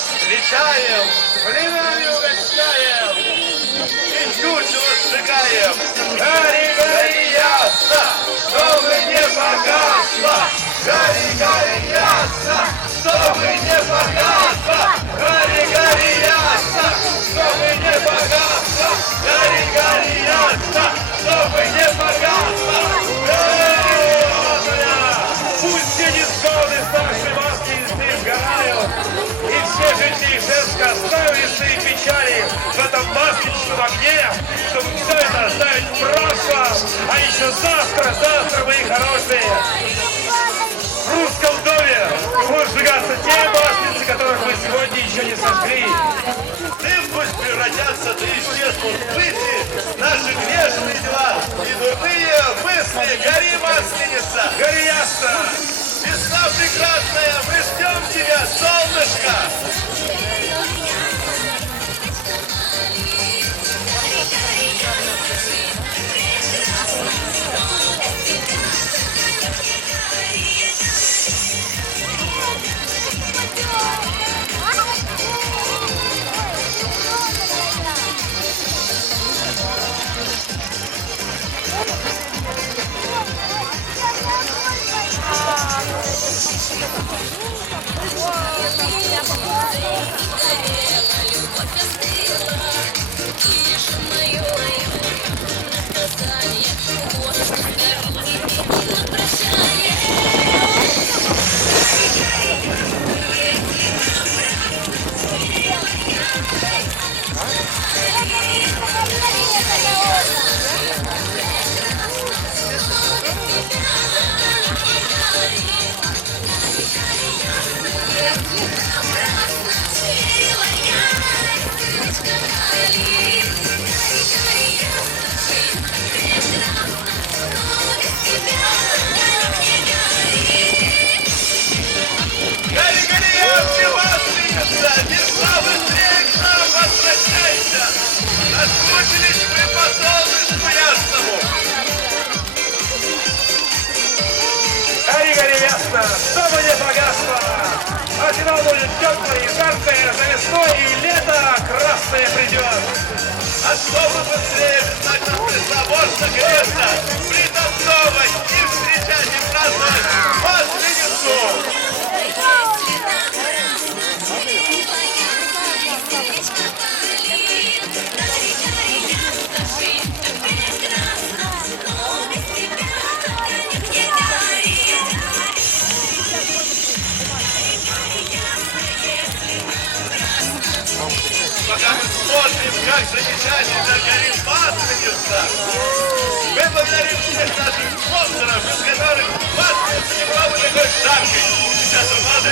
Встречаем, блинами угощаем и чучело сжигаем. Гори, гори, ясно, чтобы не погасло. Гори, гори, ясно, чтобы не погасло. Гори, гори, ясно, чтобы не погасло. Гори, гори, ясно, чтобы не погасло. Пусть все незгоды старшей маски сгорают, и все жители Ижевска оставили свои печали в этом масличном огне, чтобы все это оставить в прошлом, а еще завтра, мои хорошие, в русском доме будут сжигаться те маслицы, которых мы сегодня еще не сожгли. Дым пусть превратятся, да исчезнут в пыли наши грешные дела и дурные мысли. Гори, масленица! Гори, ясно! Весна прекрасная, мы ждем тебя, солнышко! Наскучились мы по солнышку ясному. Гори, гори, ясно, чтобы не погасло. А зима будет теплая и жаркая, за весной и лето красное придет. А чтобы быстрее весна к нам пришла, можно, конечно, пританцовывать и встречать и праздновать Масленицу. Пока мы смотрим, как замечательно горит Масленица, мы благодарим всех наших спонсоров, без которых Масленица не была бы такой жаркой. Сейчас у нас